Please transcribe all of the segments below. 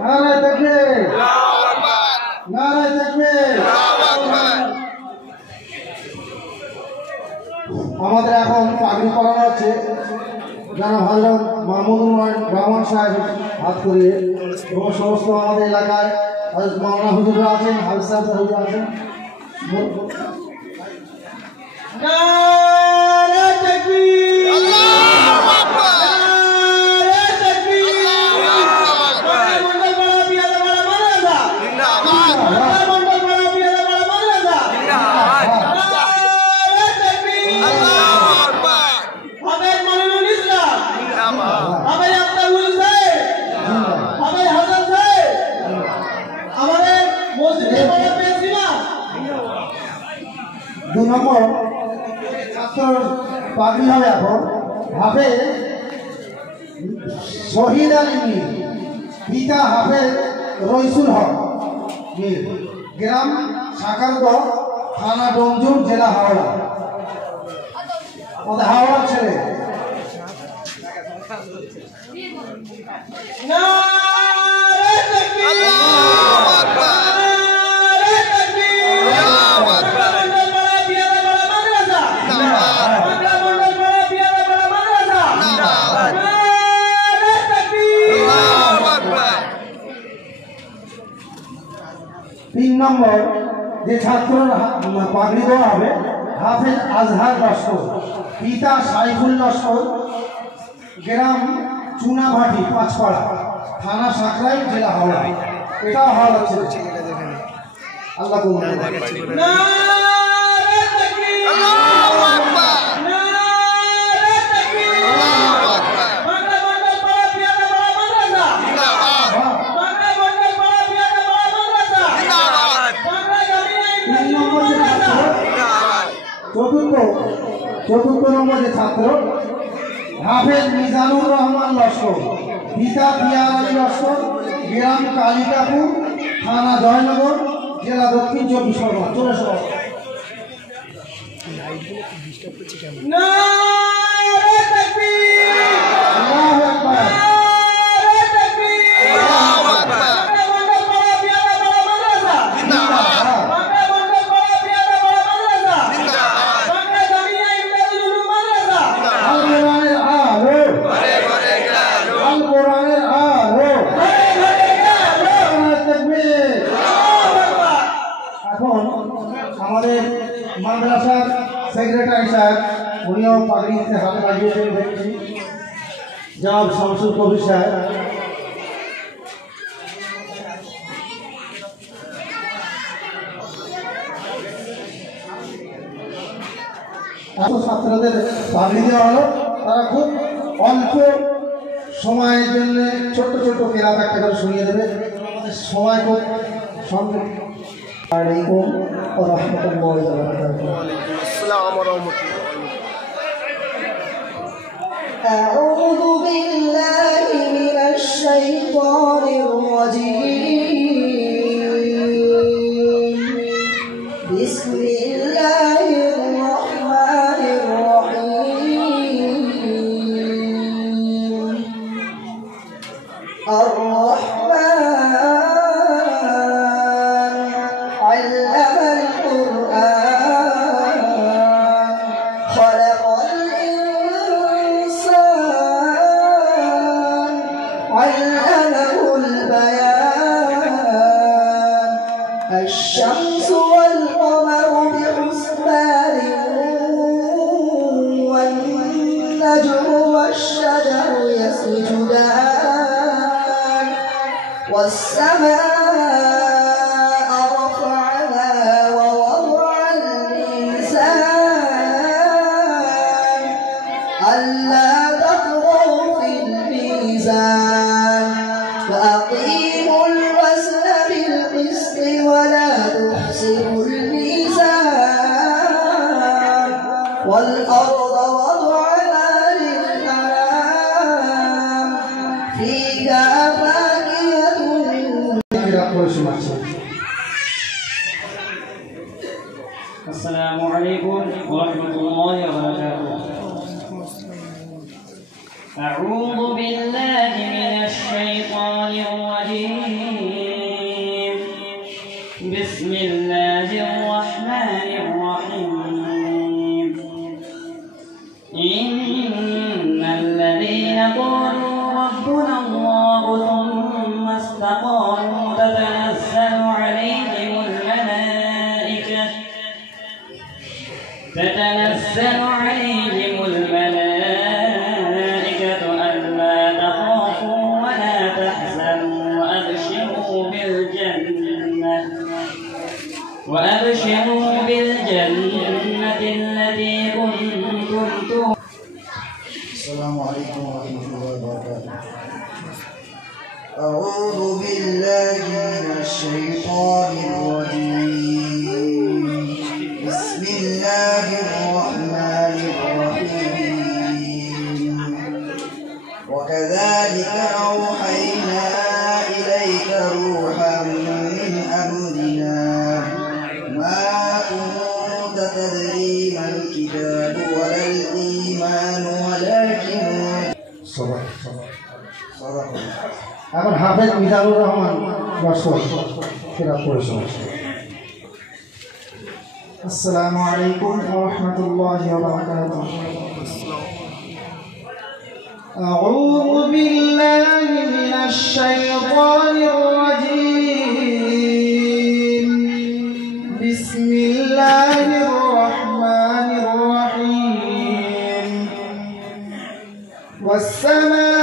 নারায়ে তাকবীর, নারায়ে তাকবীর। আমাদের এখন পাগড়ি পরানো হচ্ছে যারা হজরত মাহমুদুর রহমান সাহেব হাত করিয়ে এবং সমস্ত আমাদের এলাকায় হজরত মাওলানা হুজুররা আছেন, হাফিজ সাহেব হুজুর আছেন। নারায়ে তাকবীর, আল্লাহু আকবার, নারায়ে তাকবীর, আল্লাহু আকবার। মন্ডল বড় পিয়াদা বড় মাদ্রাসা জিন্দাবাদ, মন্ডল বড় পিয়াদা বড় মাদ্রাসা জিন্দাবাদ, নারায়ে তাকবীর, আল্লাহু আকবার। হাফেজ মনিরুল ইসলাম জিন্দাবাদ, হাফেজ আব্দুল সাহেব জিন্দাবাদ, হাফেজ হাসান সাহেব আমাদের মসজিদের বড় প্রেসিডেন্ট। 2 নম্বর ছাত্র পাগড়ি হবে এখন হাফেজ শহীদ আলী মীর, পিতা হাফেজ রইসুল হক মীর, গ্রাম সাকারদহ, থানা ডোমজুর, জেলা হাওড়া। আমাদের হাওড়ার ছেলে। নারায়ে তাকবীর, আল্লাহু আকবার, নারায়ে তাকবীর, আল্লাহু আকবার। মন্ডল বড় পিয়াদা বড় মাদ্রাসা জিন্দাবাদ, মন্ডল বড় পিয়াদা বড় মাদ্রাসা জিন্দাবাদ, নারায়ে তাকবীর, আল্লাহু আকবার। 3 নম্বর যে ছাত্রের পাগড়ি দেওয়া হবে হাফেজ আজহার লস্কর, পিতা সাইফুল লস্কর, গ্রাম চুনাভাটি, পাঁচপাড়া, থানা সাকরাইল, জেলা হাওড়া। এটাও হাওড়া ছেলে। আল্লাহ কবুল করুন। নারায়ে তাকবীর, আল্লাহু আকবার, নারায়ে তাকবীর, আল্লাহু আকবার। বাংলা মন্ডল বড় পিয়াদা বড় মাদ্রাসা জিন্দাবাদ, বাংলা মন্ডল বড় পিয়াদা বড় মাদ্রাসা জিন্দাবাদ, বাংলা জামিয়া ইসলামী মাদ্রাসা জিন্দাবাদ। চতুর্থ নম্বর যে ছাত্র হাফেজ মিজানুর রহমান লস্কর, পিতা পিয়ার আলী লস্কর, গ্রাম কালিকাপুর, থানা জয়নগর, জেলা দক্ষিণ 24 পরগনা। চলে সব নারায়ে তাকবীর, আল্লাহু আকবার, নারায়ে তাকবীর, আল্লাহু আকবার। বাংলা মন্ডল বড় পিয়াদা বড় মাদ্রাসা জিন্দাবাদ, বাংলা মন্ডল বড় পিয়াদা বড় মাদ্রাসা জিন্দাবাদ, বাংলা জামিয়া ইসলামী মাদ্রাসা জিন্দাবাদ। কোরআনের আলো ঘরে ঘরে গেলো, আল কোরআনের আলো ঘরে ঘরে গেলো, নারায়ে তাকবীর, আল্লাহু আকবার। এখন আমাদের মাদ্রাসার সেক্রেটারি সাহেব উনিও পাগড়ি নিতে হাতে লাগিয়েছেন দেখছি, জনাব শামসুল কবির সাহেব। এত ছাত্রদের পাগড়ি দেওয়া হলো, তারা খুব অল্প সময়ের জন্য ছোট্ট ছোট্ট কেরাত একটা করে শুনিয়ে দেবে। আমাদের সময় খুব সংক্ষেপ। আলাইকুম ওয়া রাহমাতুল্লাহি ওয়া বারাকাতুহু। ওয়া আলাইকুম আসসালাম ওয়া রাহমাতুল্লাহি। আউযু বিল্লাহি মিনাশ শাইতানির রাজীম। বিসমিল্লাহির রাহমানির রাহিম। আর-রাহমান الشمس والقمر بحسبان والنجم والشجر يسجدان والسماء رفعها ووضع الميزان ألا تطغوا في الميزان وأقيموا الوزن بالقسط ولا تخسروا الميزان والأرض وضعها للأنام فيها فاكهة. السلام عليكم ورحمة الله وبركاته. أعوذ بالله من الشيطان الرجيم. الرجيم بسم الله الرحمن الرحيم إن الذين قالوا ربنا الله ثم استقاموا تتنزل عليهم الملائكة ألا تخافوا ولا تحزنوا وأبشروا بالجنة التي كنتم توعدون. السلام عليكم ورحمة الله وبركاته. أعوذ بالله من الشيطان الرجيم. بسم الله الرحمن الرحيم. وكذلك أوحينا إليك روحا من أمرنا ما كنت تدري ما الكتاب ولا الإيمان ولكن এখন হাফেজ মিজানুর রহমান লস্কর ফেরাত পরিষদ। السلام عليكم ورحمة الله وبركاته. أعوذ بالله من الشيطان الرجيم. بسم الله الرحمن الرحيم. والسماء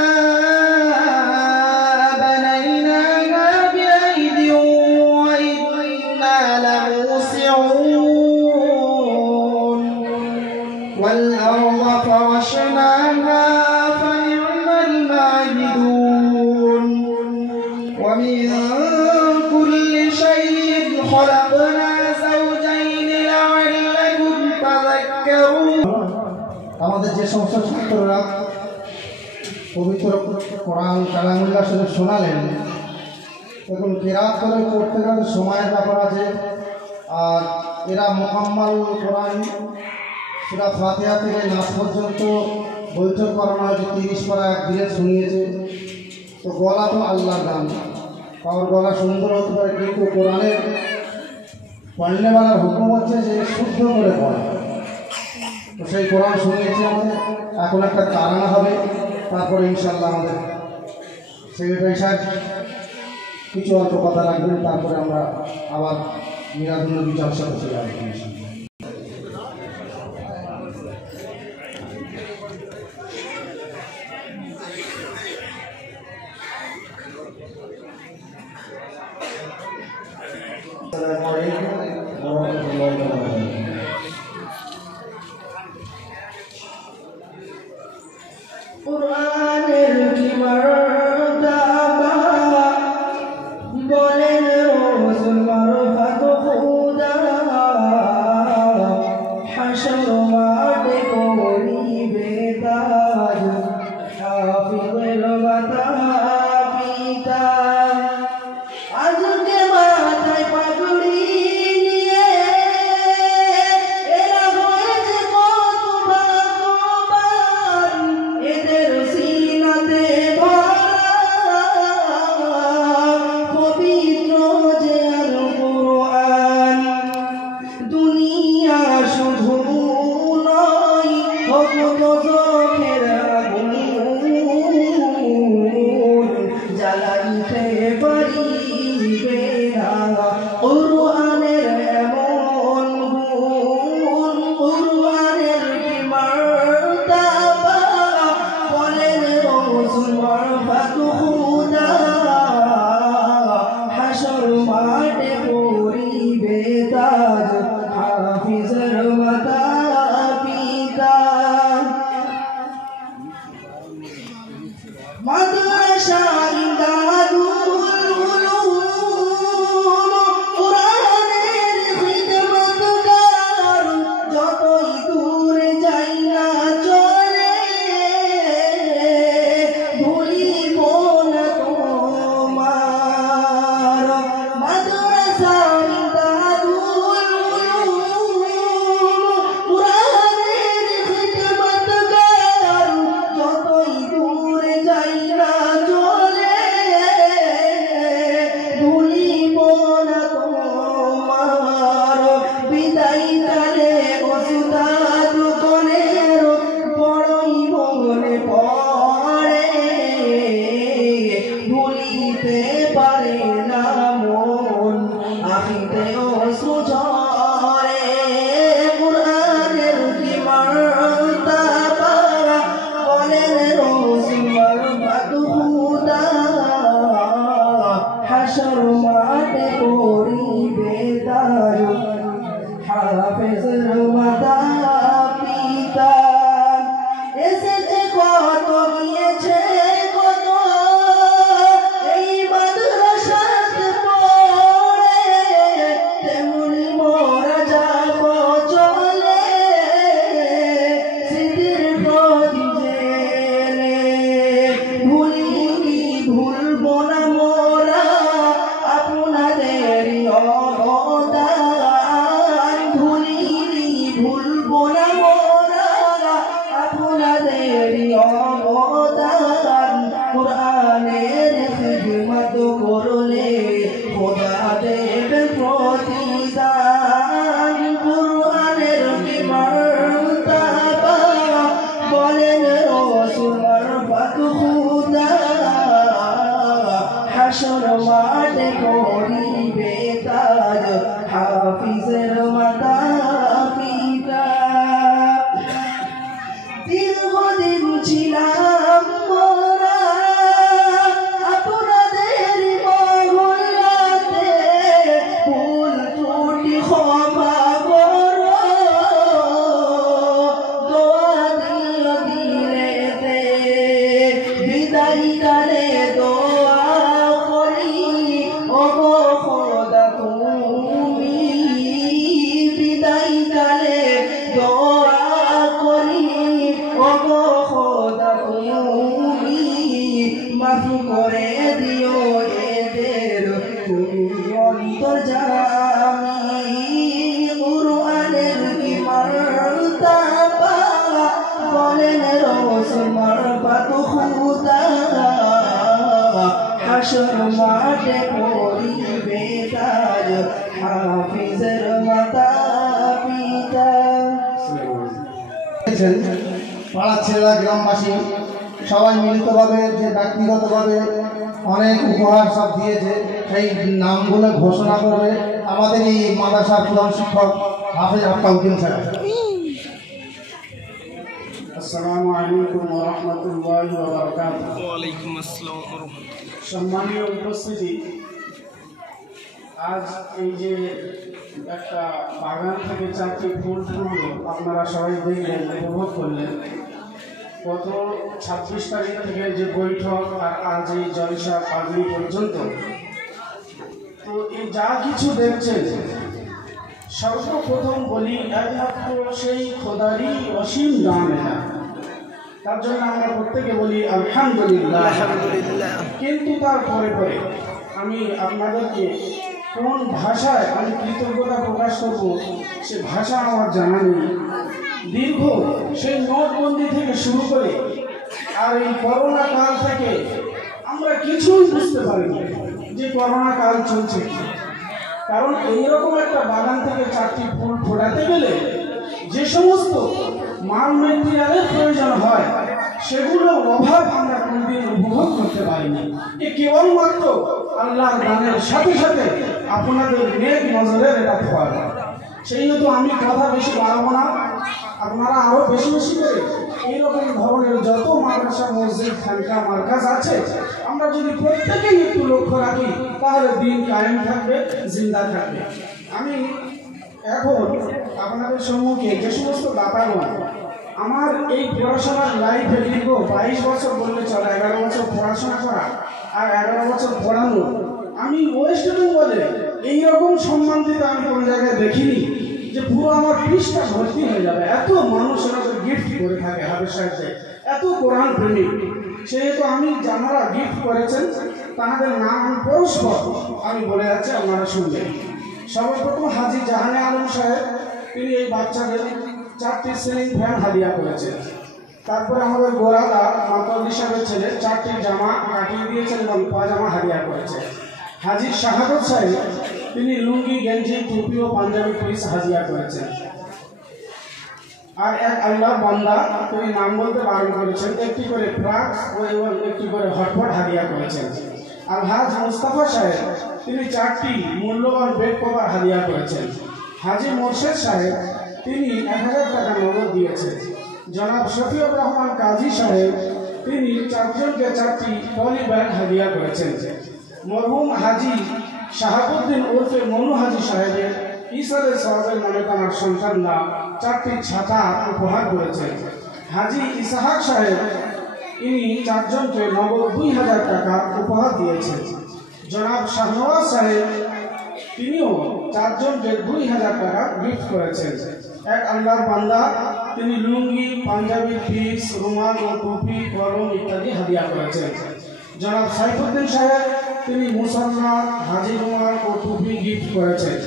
بنيناها بأيد وإنا لموسعون والأرض فرشناها فنعم الماهدون ومن كل شيء خلقنا زوجين لعلكم تذكرون. আমাদের যে সমস্ত ছাত্ররা পবিত্র কোরআন কালামুল্লাহ শরীফ শোনালেন, এখন কেরাত করে পড়তে গেলে সময়ের ব্যাপার আছে। আর এরা মুকাম্মাল কোরআন সূরা ফাতিহা থেকে নাস পর্যন্ত বৈঠক করানো হয়েছে, 30 পারা একদিনে শুনিয়েছে। তো গলা তো আল্লাহর গান, কারোর গলা সুন্দর হতে পারে, কিন্তু কোরআনের পড়নেওয়ালার হুকুম হচ্ছে যে শুদ্ধ করে পড়া। তো সেই কোরআন শুনিয়েছে আমাদের। এখন একটা তারানা হবে, তারপরে ইনশাল্লাহ আমাদের সেক্রেটারি সাহেব কিছু অল্প কথা রাখবেন, তারপরে আমরা আবার মিলাদুন্নবী জলসাতে চলে আসবো ইনশাল্লাহ। আসসালামু আলাইকুম ওয়া রাহমাতুল্লাহি ওয়া বারাকাতুহু। কুরআনের কি মারতাবা বলেন রাসূল মারফাত খুদা হাশর মাঠে করিবে তাজ হাফিজের মাতা পিতা আজকে মাথায় পাগড়ি নিয়ে নিতে পারে না মন, আখিতে অশ্রু ঝরে। কুরআনের কি মার্তাবা বলেন রাসূল মারফাত খুদা, হাশর মাঠে করিবে তার হাফেজের মাতা পিতা। এসেছে কত গিয়েছে কত এই মাদ্রাসাতে পড়ে, তেমনি মোরা যাব চলে স্মৃতির প্রদীপ জেলে। ভুলিনি ভুলবো না মোরা আপনাদের অবদান, ভুলিনি ভুলবো না মোরা আপনাদের অবদান। কুরআনের খিদমত করলে খোদা দেবে প্রতিদান। কুরআনের কি মার্তাবা বলেন রাসূল মারফাত খুদা, হাশর মাঠে করিবে তাজ হাফিজের মাতা পিতা। দীর্ঘদিন ছিলাম মোরা আপনাদের মহল্লাতে, ভুল ত্রুটি ক্ষমা করো, দোয়া দিও দিলেতে। বিদায় কালে দোয়া করি ওগো খোদা তুমি, বিদায় কালে দোয়া করি ওগো খোদা তুমি। মাফ করে দিও এদের তুমি অন্তর্যামী। কুরআনের কি মার্তাবা বলেন রাসূল মারফাত খুদা, হাশর মাঠে করিবে তাজ হাফিজের মাতা পিতা। পাড়ার ছেলেরা গ্রামবাসী সবাই মিলিতভাবে যে ব্যক্তিগতভাবে অনেক উপহার সব দিয়েছে, সেই নামগুলো ঘোষণা করবে আমাদের এই মাদ্রাসার প্রধান শিক্ষক হাফেজ আক্কাউদ্দিন সাহেব। আসসালামু আলাইকুম ওয়া রাহমাতুল্লাহি ওয়া বারাকাতুহু। ওয়া আলাইকুম আসসালাম ওয়া রাহমাতুল্লাহ। সম্মানীয় উপস্থিতি, আজ এই যে একটা বাগান থেকে চারটি ফুল ফুললো আপনারা সবাই দেখলেন, উপভোগ করলেন। গত 26 তারিখ থেকে যে বৈঠক আর আজ এই জলসা পাগড়ি পর্যন্ত, তো এই যা কিছু দেখছেন সর্বপ্রথম বলি একমাত্র সেই খোদারই অসীম দান এটা, তার জন্য আমরা প্রত্যেকে বলি আলহামদুলিল্লাহ। কিন্তু তারপরে পরে আমি আপনাদেরকে কোন ভাষায় আমি কৃতজ্ঞতা প্রকাশ করব সে ভাষা আমার জানা নেই। দীর্ঘ সেই নোটবন্দি থেকে শুরু করে আর এই করোনা কাল থেকে আমরা কিছুই বুঝতে পারিনি যে করোনা কাল চলছে। কারণ এইরকম একটা বাগান থেকে চারটি ফুল ফোটাতে গেলে যে সমস্ত মাল মেটেরিয়ালের প্রয়োজন হয় সেগুলোর অভাব আমরা কোনদিন উপভোগ করতে পারিনি। এ কেবলমাত্র আল্লাহর দানের সাথে সাথে আপনাদের নেক নজরের এটা ফল। সেই হেতু আমি কথা বেশি বাড়াবো না, আপনারা আরো বেশি বেশি করে এইরকম ধরনের যত মাদ্রাসা মসজিদ খানকা মার্কাজ আছে আমরা যদি প্রত্যেকেই একটু লক্ষ্য রাখি তাহলে দিন কায়েম থাকবে, জিন্দা থাকবে। আমি এখন আপনাদের সম্মুখে যে সমস্ত দাতাগণ আমার এই পড়াশোনার লাইফে দীর্ঘ 22 বছর বললে চলে, 11 বছর পড়াশোনা করা আর 11 বছর পড়ানো, আমি ওয়েস্ট বেঙ্গলে এইরকম সম্মান দিতে আমি কোনো জায়গায় দেখিনি যে পুরো আমার পৃষ্ঠা ভর্তি হয়ে যাবে। এত মানুষেরা গিফট করে থাকে হাফেজ সাহেবকে, এত কোরআন প্রেমিক। সেহেতু আমি যারা গিফট করেছেন তাদের নাম আমি পরস্পর আমি বলে যাচ্ছি, আপনারা শুনবেন। সর্বপ্রথম হাজী জাহানে আলম সাহেব, তিনি এই বাচ্চাদের 4টি সিলিং ফ্যান হাদিয়া করেছেন। তারপরে আমাদের গোরাদা মাতলি সাহেবের ছেলে 4টি জামা কাটিয়ে দিয়েছেন এবং পাজামা হাদিয়া করেছেন। হাজী শাহাদত সাহেব, তিনি লুঙ্গি গেঞ্জি টুপি ও পাঞ্জাবি পিস হাদিয়া করেছেন। আর এক আল্লাহ বান্দা, তিনি নাম বলতে বারণ করেছেন, একটি করে ফ্রাক ও এবং একটি করে হটপট হাদিয়া করেছেন। আলহাজ মুস্তাফা সাহেব তিনি 4টি মূল্যবান বেড কভার হাদিয়া করেছেন। হাজি মোর্শেদ সাহেব তিনি 1000 টাকা নগদ দিয়েছেন। জনাব শফিউর রহমান কাজী সাহেব তিনি 4 জনকে 4টি পলি ব্যাগ হাদিয়া করেছেন। মরহুম হাজি শাহাবুদ্দিন ওরফে মনু হাজি সাহেবের ঈশ্বরের সওয়াবের নামে তার সন্তানরা 4টি ছাতা উপহার করেছেন। হাজি ইসাহাক সাহেব ইনি 4 জনকে নগদ 2000 টাকা উপহার দিয়েছেন। জনাব শাহনওয়াজ সাহেব তিনিও 4 জনকে 2000 টাকা গিফট করেছেন। এক আল্লাহর বান্দা তিনি লুঙ্গি, পাঞ্জাবি, পিস, রুমাল ও টুপি, কলম ইত্যাদি হাদিয়া করেছেন। জনাব সাইফুদ্দিন সাহেব তিনি মুসাল্লা, হাজি রুমাল ও টুপি গিফট করেছেন।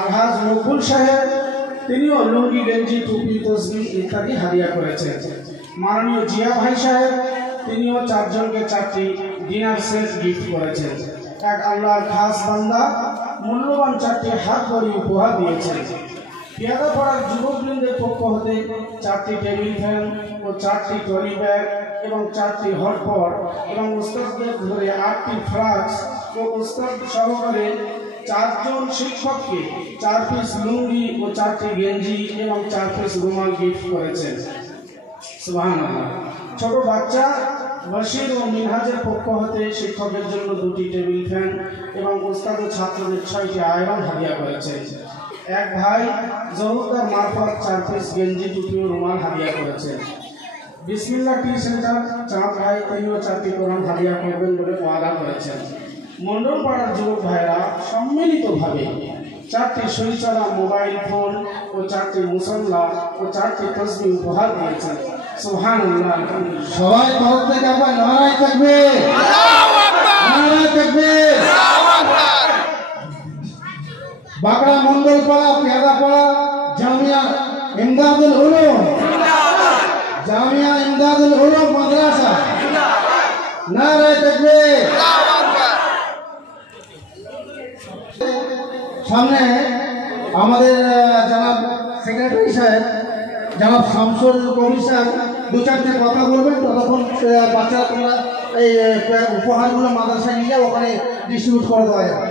আলহাজ মকবুল সাহেব তিনিও লুঙ্গি, গেঞ্জি, টুপি, তসবিহ ইত্যাদি হাদিয়া করেছেন। মাননীয় জিয়া ভাই সাহেব তিনিও 4 জনকে 4টি ডিনার সেট গিফট করেছেন। এক আল্লাহর খাস বান্দা মূল্যবান 4টি হাত ঘড়ি উপহার দিয়েছেন। পিয়াদাপাড়ার যুবকবৃন্দের পক্ষ হতে 4টি টেবিল ফ্যান ও 4টি ট্রলি ব্যাগ এবং 4টি হটপট এবং উস্তাদদের ধরে 8টি ফ্লাক্স ও উস্তাদ সহকারে 4 জন শিক্ষককে 4 পিস লুঙ্গি ও 4টি গেঞ্জি এবং 4 পিস রুমাল গিফট করেছেন। সুবহানাল্লাহ। ছোট বাচ্চা বশির ও মিনহাজের পক্ষ হতে শিক্ষকের জন্য 2টি টেবিল ফ্যান এবং উস্তাদ ও ছাত্রদের 6টি আয়রন হাদিয়া করেছেন। এক ভাই জহুরদার মারফত 4 পিস গেঞ্জি, টুপি ও রুমাল হাদিয়া করেছেন। বিসমিল্লাহ টি সেন্টার চাঁদ ভাই তিনিও 4টি কোরআন হাদিয়া করবেন বলে ওয়াদা করেছেন। মন্ডল পাড়ার যুবক ভাইরা সম্মিলিতভাবে 4টি সুইচওয়ালা মোবাইল ফোন ও 4টি মুসল্লা ও 4টি তসবিহ উপহার দিয়েছেন। সুবহানাল্লাহ। সবাই ভারত থেকে একবার নারায় তাকবীর, নারায় তাকবীর। বাগড়া মন্ডলপাড়া, পেয়াদাপাড়া জামিয়া ইমদাদুল উলুম, জামিয়া ইমদাদুল উলুম মাদ্রাসা, নারায় তাকবীর। সামনে আমাদের জনাব সেক্রেটারি সাহেব, জনাব শামসুল কবির সাহেব 2-4টে কথা বলবেন। ততক্ষণ বাচ্চারা তোমরা এই উপহারগুলো মাদ্রাসায় নিয়ে ওখানে ডিস্ট্রিবিউট করে দেওয়া যাবে।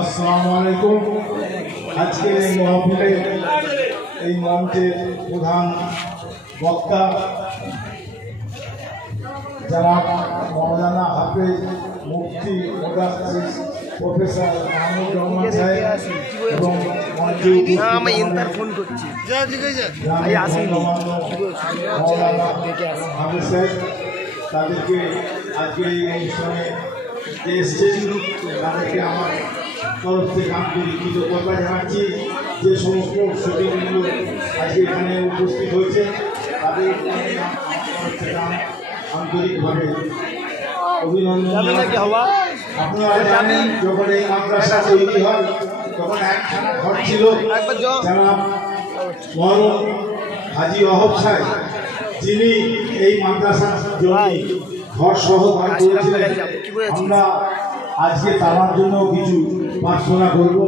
আসসালামু আলাইকুম। আজকের এই মহফিলে এই মঞ্চের প্রধান বক্তা যারা মৌলানা হাফেজ মুফতি মুদাসসিস প্রফেসর মাহমুদ রহমান সাহেব এবং মঞ্চে মৌলানা হাফেজ সাহেব, তাদেরকে আজকে এই অনুষ্ঠানে যে এসছেন তাদেরকে আমার তরফ থেকে আন্তরিক কৃতজ্ঞতা জানাচ্ছি। যে সমস্ত সুদীগুলো আজকে এখানে উপস্থিত হয়েছে তাদের তরফ থেকে আন্তরিকভাবে অভিনন্দন। আপনারা জানেন যখন এই মাদ্রাসা তৈরি হয় তখন একখানা ঘর ছিল। জনাব মরহুম হাজি ওয়াহাব সাহেব যিনি এই মাদ্রাসার জন্য ঘর সহ দান করেছিলেন। আমরা আজকে তার জন্য কিছু প্রার্থনা করব।